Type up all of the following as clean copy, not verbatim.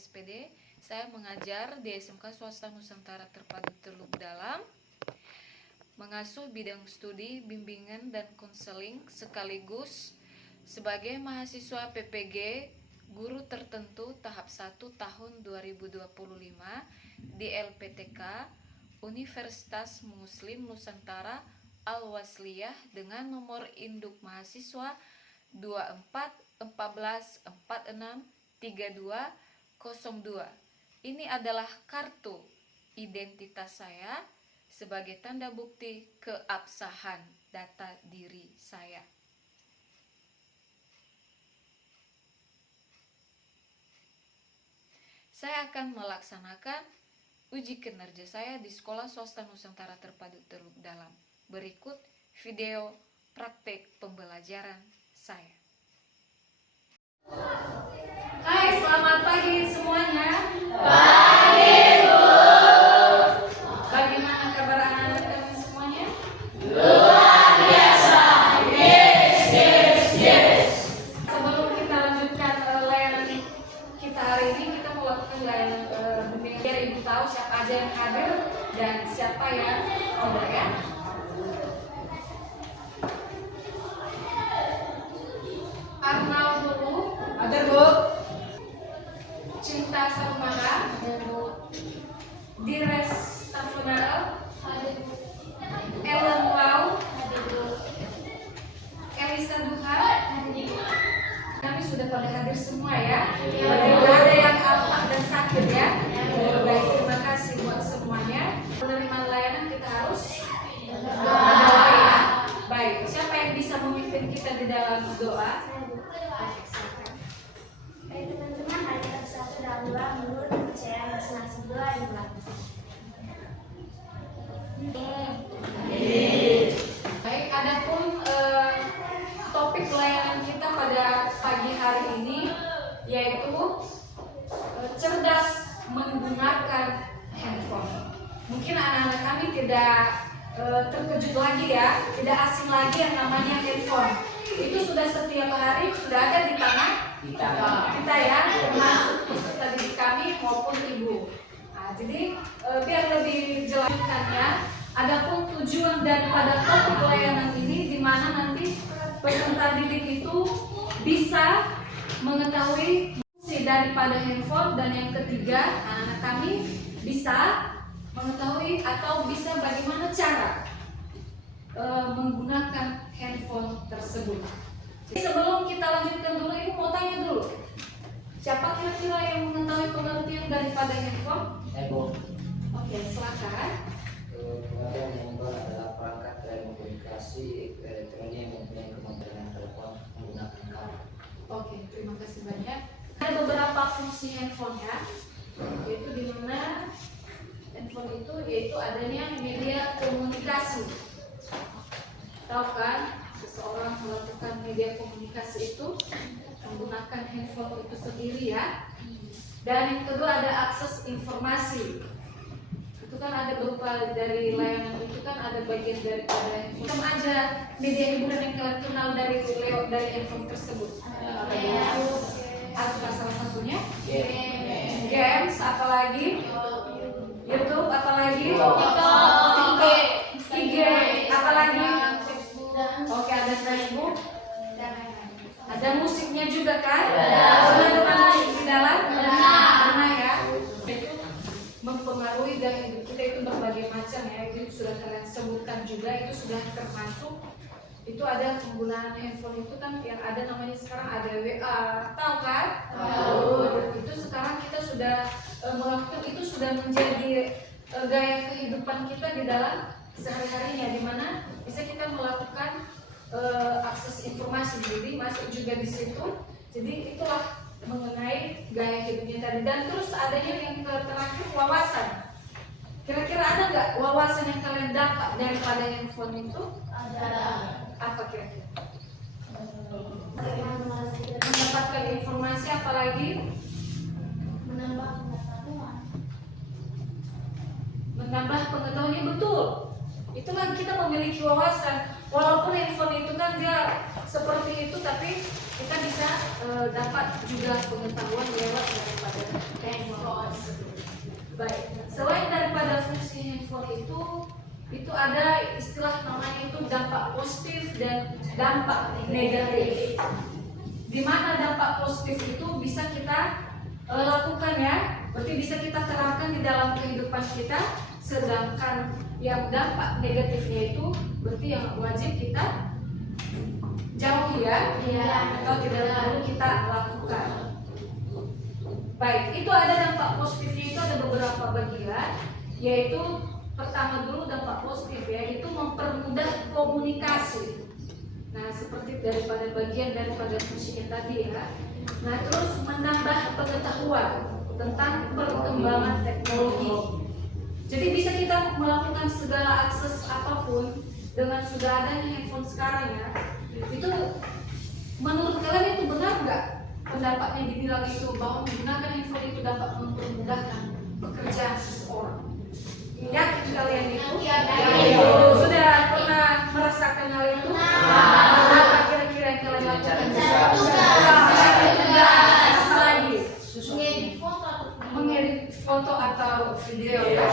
SPD. Saya mengajar di SMK Swasta Nusantara Terpadu Teluk Dalam, mengasuh bidang studi, bimbingan, dan konseling sekaligus sebagai mahasiswa PPG Guru Tertentu tahap 1 tahun 2025 di LPTK Universitas Muslim Nusantara Al-Wasliyah dengan nomor induk mahasiswa 2414463202. Ini adalah kartu identitas saya sebagai tanda bukti keabsahan data diri saya. Saya akan melaksanakan uji kinerja saya di Sekolah Swasta Nusantara Terpadu Teluk Dalam. Berikut video praktek pembelajaran saya. Hai, selamat pagi semuanya. Pagi, Bu. Bagaimana kabar anak-anak kalian semuanya? Luar biasa. Yes. Sebelum kita lanjutkan layanan kita hari ini, kita mau lakukan layanan bimbingan biar Ibu tahu siapa aja yang hadir dan siapa yang tidak ya. Arnal dulu. Hadir, Bu. Cinta Sarmana. Dires Tafunal. Ellen Lau. Elisa Duha. Kami sudah pada hadir semua ya. Tidak ada yang alpah dan sakit ya. Baik, terima kasih buat semuanya. Penerimaan layanan kita harus berdoa ya. Baik, siapa yang bisa memimpin kita di dalam doa? Oke, silakan. Baik teman-teman, hari ke-1 dalam doa menurut kepercayaan masing-masing doa dimulai. Baik, adapun topik layanan kita pada pagi hari ini yaitu cerdas menggunakan handphone. Mungkin anak-anak kami tidak terkejut lagi ya, tidak asing lagi yang namanya handphone. Itu sudah setiap hari sudah ada di tangan kita ya, termasuk peserta didik kami maupun ibu. Nah, jadi biar lebih jelaskannya, adapun tujuan daripada topik layanan ini di mana nanti peserta didik itu bisa mengetahui fungsi daripada handphone, dan yang ketiga anak-anak kami bisa mengetahui atau bisa bagaimana cara menggunakan handphone tersebut. Jadi sebelum kita lanjutkan dulu, Ibu mau tanya dulu, siapa kira-kira yang mengetahui pengertian daripada handphone? Bu. Oke, silakan. Pengertian handphone adalah perangkat telekomunikasi elektronik yang mempunyai kemampuan telepon menggunakan kabel. Oke, terima kasih banyak. Ada beberapa fungsi handphone ya, yaitu di mana handphone itu yaitu adanya media komunikasi. Tahu kan, seseorang melakukan media komunikasi itu menggunakan handphone itu sendiri ya. Dan yang kedua ada akses informasi. Itu kan ada berupa dari layanan itu kan ada bagian daripada handphone. Macam aja media hiburan yang kalian kenal dari handphone tersebut. Apa salah satunya? Games, apalagi? YouTube, apalagi? IG, apalagi? Oke, ada Facebook. Ada musiknya juga kan? Pernah dengar musik di dalam? Pernah ya? Itu mempengaruhi gaya hidup kita itu berbagai macam ya. Itu sudah kalian sebutkan juga, itu sudah termasuk. Itu ada penggunaan handphone itu kan yang ada namanya sekarang ada WA, tahu kan? Itu sekarang kita sudah melakukan, itu sudah menjadi gaya kehidupan kita di dalam sehari-harinya, di mana bisa kita melakukan akses informasi, jadi masuk juga di situ. Jadi itulah mengenai gaya hidupnya tadi. Dan terus adanya yang terakhir wawasan. Kira-kira ada nggak wawasan yang kalian dapat daripada handphone itu? Ada. Apa kira-kira? Mendapatkan informasi, apalagi Menambah pengetahuan. menambah pengetahuannya, betul. Itu kan kita memiliki wawasan. Walaupun handphone itu kan dia seperti itu, tapi kita bisa dapat juga pengetahuan lewat daripada handphone tersebut. Baik, selain daripada fungsi handphone itu ada istilah namanya itu dampak positif dan dampak negatif. Di mana dampak positif itu bisa kita lakukan ya, berarti bisa kita terapkan di dalam kehidupan kita, sedangkan yang dampak negatifnya itu berarti yang wajib kita jauhi ya, atau tidak perlu kita lakukan. Baik, itu ada dampak positifnya, itu ada beberapa bagian, yaitu pertama dulu dampak positif ya, itu mempermudah komunikasi. Nah, seperti daripada bagian daripada fungsinya tadi ya. Nah, terus menambah pengetahuan tentang perkembangan teknologi. Jadi bisa kita melakukan segala akses apapun dengan sudah adanya handphone sekarang ya. Itu menurut kalian itu benar nggak pendapatnya dibilang itu bahwa menggunakan handphone itu dapat mempermudahkan pekerjaan seseorang? Yakin kalian itu? Sudah pernah merasakan hal itu? Apa kira-kira yang kalian lakukan? Apa lagi? Mengedit foto atau video ya.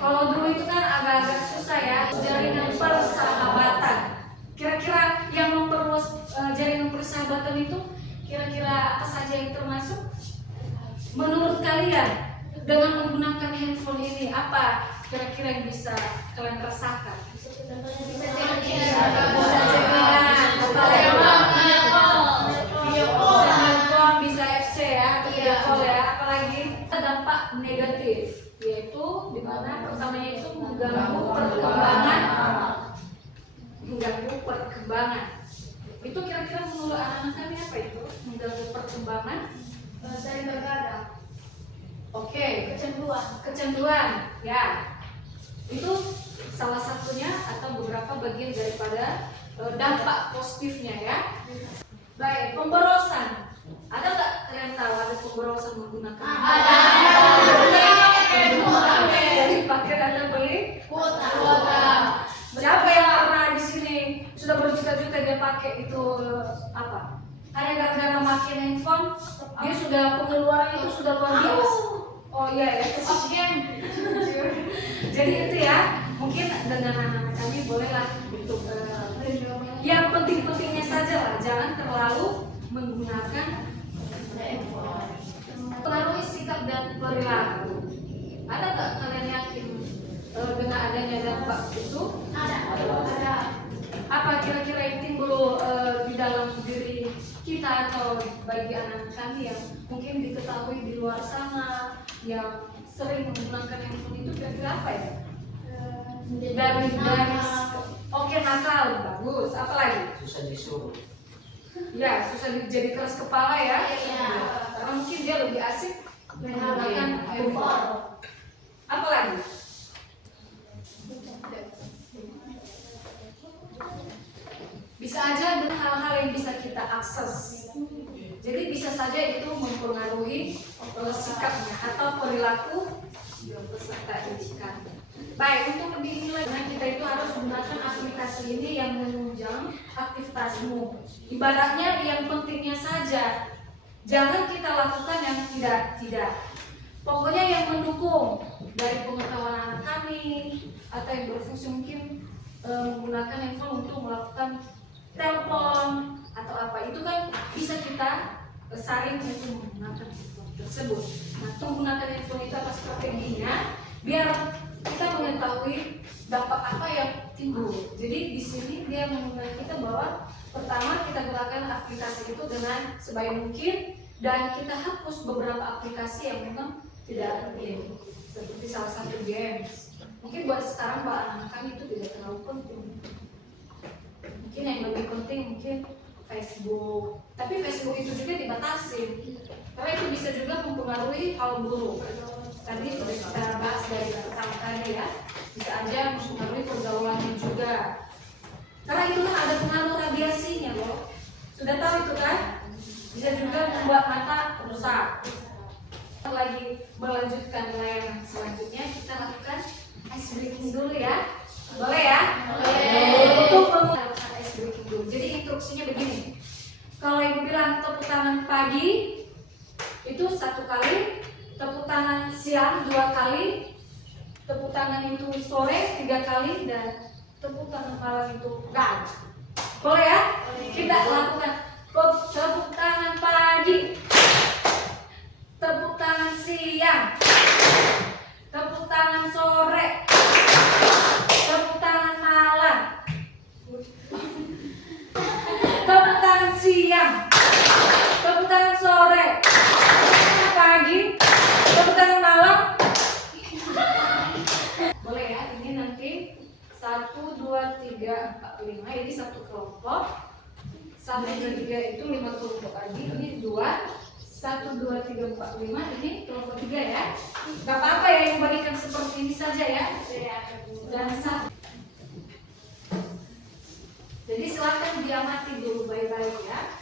Kalau dulu itu kan agak-agak susah ya, jaringan persahabatan. Kira-kira yang memperluas jaringan persahabatan itu kira-kira apa saja yang termasuk? Menurut kalian dengan menggunakan handphone ini apa kira-kira yang bisa kalian rasakan? Bisa bisa FC ya, atau video call ya. Apalagi dampak negatif, yaitu dimana pertamanya itu mengganggu perkembangan. Itu kira-kira menurut anak-anak kami apa itu? Mengganggu perkembangan dari bergadang. Oke, kecanduan, ya. Itu salah satunya atau beberapa bagian daripada dampak positifnya ya. Baik, pemborosan. Ada nggak kalian tahu ada pemborosan menggunakan? Ada. Jadi pakai atau beli? Kuota. Siapa yang pernah di sini sudah berjuta-juta dia pakai itu apa? Hanya gara-gara makin handphone, dia sudah pengeluaran itu sudah luar biasa. Oh iya ya, jadi itu ya, mungkin dengan anak-anak kami bolehlah untuk yang penting-pentingnya saja lah, jangan terlalu menggunakan pengaruhi sikap dan perilaku. Ada nggak kalian yakin dengan adanya dampak itu? Ada. Apa kira-kira yang timbul di dalam diri kita atau bagi anak kami yang mungkin diketahui di luar sana yang sering menggunakan handphone itu kira-kira apa ya? Dari oke, nakal, bagus. Apa lagi? Susah disuruh. Ya, susah jadi keras kepala ya. Karena mungkin dia lebih asik menggunakan handphone. Apa lagi? Bisa aja dengan hal-hal yang bisa kita akses. Jadi bisa saja itu mempengaruhi sikapnya atau perilaku peserta didikan. Baik, untuk lebih lagi kita itu harus gunakan aplikasi ini yang menunjang aktivitasmu. Ibaratnya yang pentingnya saja. Jangan kita lakukan yang tidak. Pokoknya yang mendukung dari pengetahuan anak kami atau yang berfungsi mungkin menggunakan handphone untuk melakukan telepon atau apa, itu kan bisa kita saring untuk menggunakan handphone tersebut. Nah, menggunakan handphone itu apa strateginya biar kita mengetahui dampak apa yang timbul. Jadi di sini dia mengingatkan kita bahwa pertama kita gunakan aplikasi itu dengan sebaik mungkin dan kita hapus beberapa aplikasi yang memang tidak penting, seperti salah satu games. Mungkin buat sekarang buat anak kami itu tidak terlalu penting. Mungkin yang lebih penting mungkin Facebook. Tapi Facebook itu juga dibatasi karena itu bisa juga mempengaruhi hal buruk. Tadi sudah kita bahas dari pertama tadi ya, bisa aja mempengaruhi pergaulannya juga. Karena itu kan ada pengaruh radiasinya loh. Sudah tahu itu kan? Bisa juga membuat mata rusak. Lagi melanjutkan layanan selanjutnya, kita lakukan ice breaking dulu ya. Boleh ya? Boleh. Untuk melakukan ice breaking dulu. Jadi instruksinya begini. tangan itu sore 3 kali dan tepuk tangan malam itu enggak. Boleh ya? Kita lakukan tepuk tangan pagi, tepuk tangan siang, tepuk tangan sore, tepuk tangan malam, tepuk tangan siang, tepuk tangan sore, pagi, tepuk tangan malam. Boleh ya, ini nanti 1, 2, 3, 4, 5. Ini satu kelompok. 1, 2, 3 itu 5 kelompok lagi. Ini 2, 1, 2, 3, 4, 5. Ini kelompok 3 ya. Gak apa-apa ya, yang bagikan seperti ini saja ya. Dan 1. Jadi silakan diamati dulu baik-baik ya.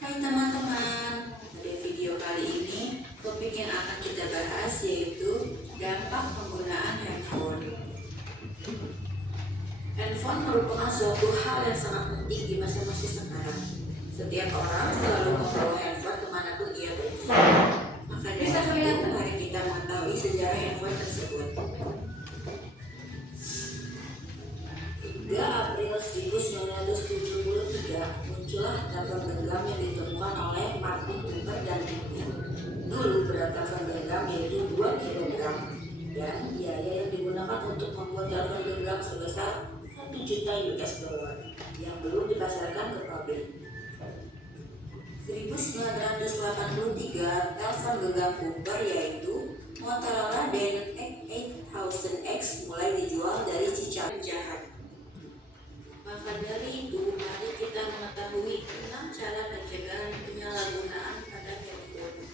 Hai teman-teman, pada video kali ini topik yang akan kita bahas yaitu dampak penggunaan handphone. Handphone merupakan suatu hal yang sangat penting di masa-masa sekarang. Setiap orang selalu membawa handphone kemanapun ia pergi. Maka dari itu, mari kita mengetahui sejarah handphone tersebut. 3 April 1973 muncullah telepon genggam yang ditemukan oleh Martin Cooper dan timnya. Dulu berat telepon genggam yaitu 2 kg dan biaya yang digunakan untuk membuat telepon genggam sebesar 1 juta US dollar yang belum dipasarkan ke pabrik. 1983 telepon genggam Cooper yaitu Motorola Dynamic 8000X mulai dijual dari cicak penjahat. Maka dari itu, mari kita mengetahui 6 cara pencegahan penyalahgunaan pada handphone.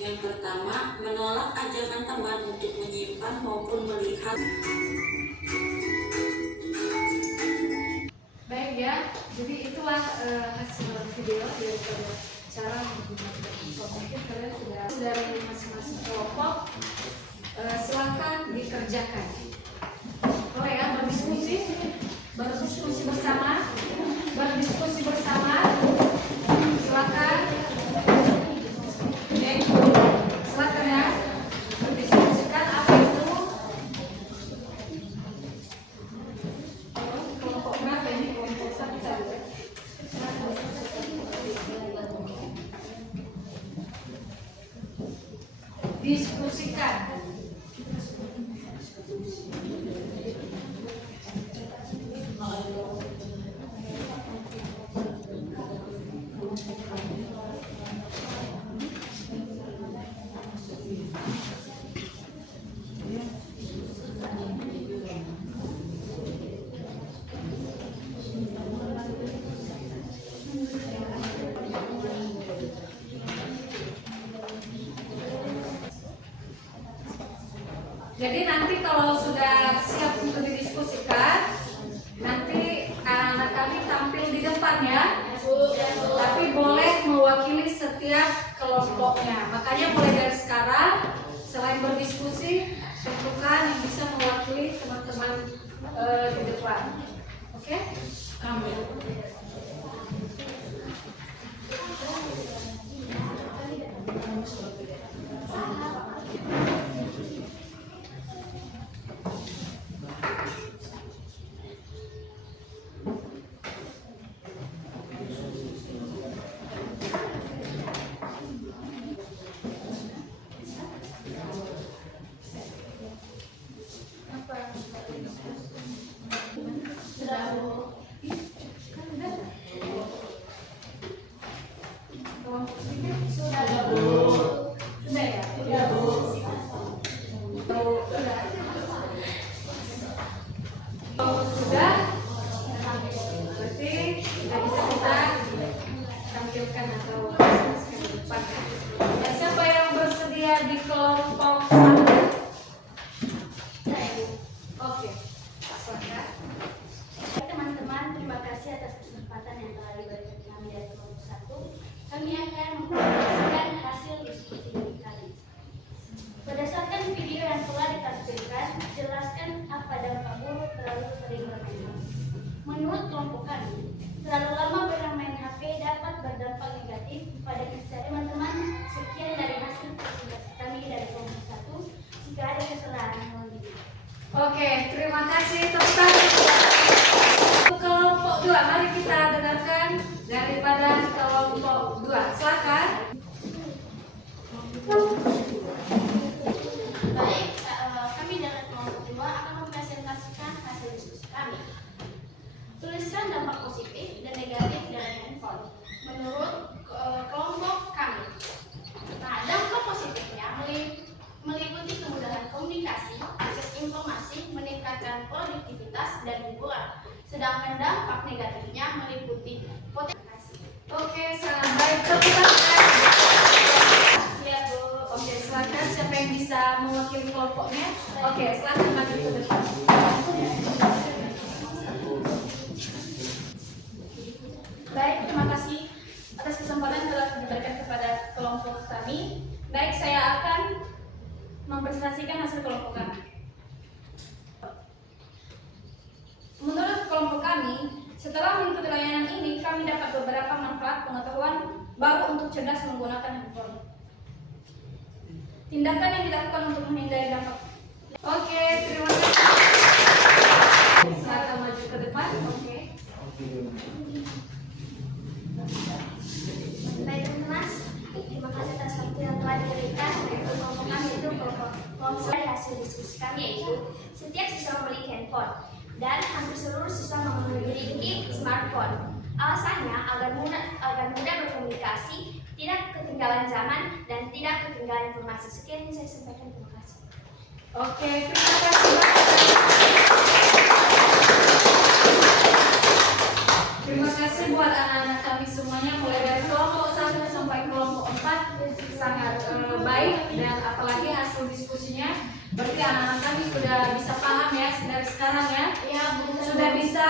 Yang pertama, menolak ajakan teman untuk menyimpan maupun melihat. Baik ya, jadi itulah hasil video daripada cara menggunakan handphone. Mungkin kalian sudah dari masing-masing kelompok, silakan dikerjakan. Boleh ya, berdiskusi bersama, silakan. Oke, silakan ya, berdiskusikan apa itu. Kelompok berapa ini? Kelompok 1 saja. Diskusikan. Jadi nanti kalau sudah siap untuk didiskusikan, nanti anak-anak kami tampil di depan ya. Tapi boleh mewakili setiap kelompoknya. Makanya mulai dari sekarang, selain berdiskusi, tentukan yang bisa mewakili teman-teman di depan. Oke? Ambil. Kami akan mempresentasikan hasil diskusi kali. Berdasarkan video yang telah ditampilkan, jelaskan apa dampak buruk terlalu sering bermain. Menurut kelompok kami, terlalu lama bermain HP dapat berdampak negatif pada kesehatan teman-teman. Sekian dari hasil presentasi kami dari kelompok 1. Jika ada kesalahan, mohon dimaafkan. Oke, terima kasih. Tepuk tangan. Kelompok 2, mari kita dengarkan daripada kelompok 2. Silakan. Baik, kami dari kelompok 2 akan mempresentasikan hasil diskusi kami. Tuliskan dampak positif dan negatif dari handphone menurut kelompok kami. Nah, dampak positifnya meliputi kemudahan komunikasi, akses informasi, meningkatkan produktivitas dan hiburan. Sedangkan dampak negatifnya meliputi potensi. Oke, sangat baik. Tepuk tangan. Siap, Bu. Oke, silakan siapa yang bisa mewakili kelompoknya? Oke, silakan maju ke depan. Baik, terima kasih atas kesempatan yang telah diberikan kepada kelompok kami. Baik, saya akan mempresentasikan hasil kelompok kami. Menurut kelompok kami, setelah mengikuti layanan ini, kami dapat beberapa manfaat pengetahuan baru untuk cerdas menggunakan handphone. Tindakan yang dilakukan untuk menghindari dampak. Oke, terima kasih. Silakan maju ke depan. Oke. Baik, teman-teman, terima kasih atas waktu yang telah diberikan dari kelompok kami itu kelompok dari hasil diskusi kami yaitu setiap siswa memiliki handphone dan hampir seluruh siswa memiliki smartphone. Alasannya agar mudah berkomunikasi, tidak ketinggalan zaman dan tidak ketinggalan informasi. Sekian yang saya sampaikan. Terima kasih. Oke, terima kasih banyak. Terima kasih buat anak-anak kami semuanya, mulai dari kelompok 1 sampai kelompok 4 sangat baik, dan apalagi hasil diskusinya berarti anak-anak kami sudah bisa paham ya dari sekarang ya, sudah bisa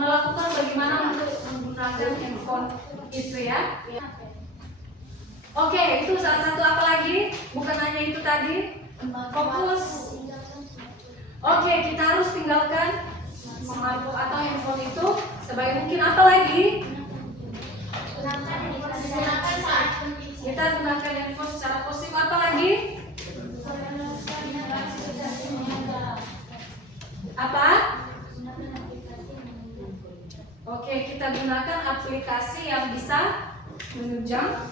melakukan bagaimana untuk menggunakan handphone itu ya. Oke, itu salah satu. Apa lagi? Bukan hanya itu tadi. Fokus. Oke, kita harus tinggalkan smartphone atau handphone itu sebaik mungkin. Apa lagi? Kita gunakan handphone secara positif. Apa lagi? Apa? Oke, kita gunakan aplikasi yang bisa menunjang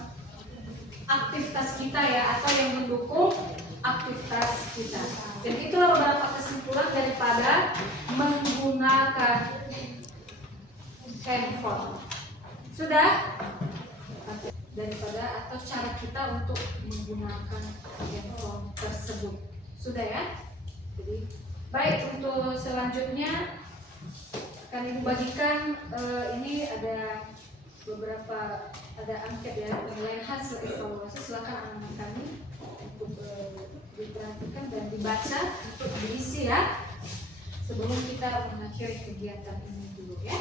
aktivitas kita ya, atau yang mendukung aktivitas kita. Dan itulah beberapa kesimpulan daripada menggunakan handphone. Sudah? Daripada atau cara kita untuk menggunakan handphone tersebut. Sudah ya? Jadi baik, untuk selanjutnya akan Ibu bagikan ini ada beberapa angket ya, penilaian hasil evaluasi. Silakan anak-anak kami untuk diperhatikan dan dibaca untuk diisi ya, sebelum kita mengakhiri kegiatan ini dulu ya.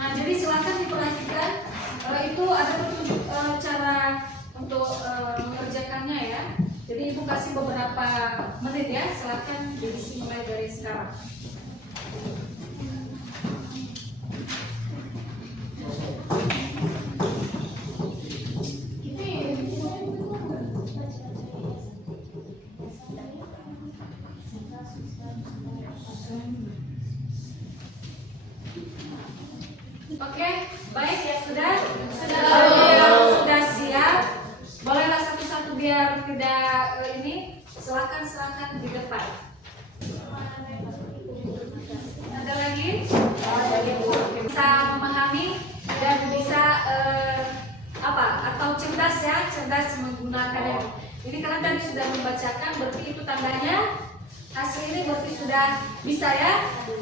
Nah, jadi silakan diperhatikan, itu ada petunjuk cara untuk mengerjakannya ya. Jadi Ibu kasih beberapa menit ya, silakan diisi mulai dari sekarang. Oke, baik ya, sudah siap. Bolehlah satu-satu biar tidak ini. Silakan di depan. Ada lagi? Bisa memahami dan bisa atau cerdas menggunakan ini karena tadi sudah membacakan, berarti itu tandanya hasil ini berarti sudah bisa ya.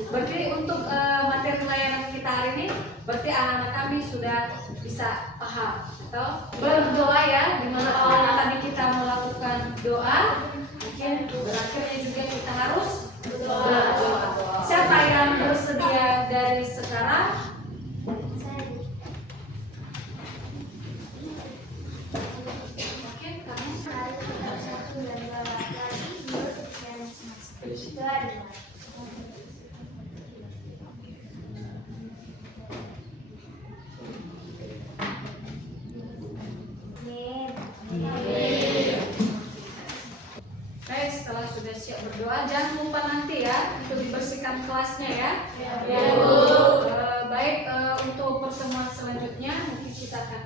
Berarti untuk materi layanan kita hari ini berarti anak-anak kami sudah bisa paham atau berdoa ya, dimana awalnya tadi kita melakukan doa, mungkin berakhirnya juga kita harus berdoa. Siapa yang bersedia dari sekarang? kita akan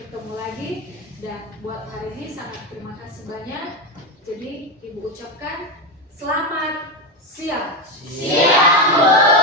ketemu lagi. Dan buat hari ini sangat terima kasih banyak. Jadi Ibu ucapkan selamat siang. Siang, Bu.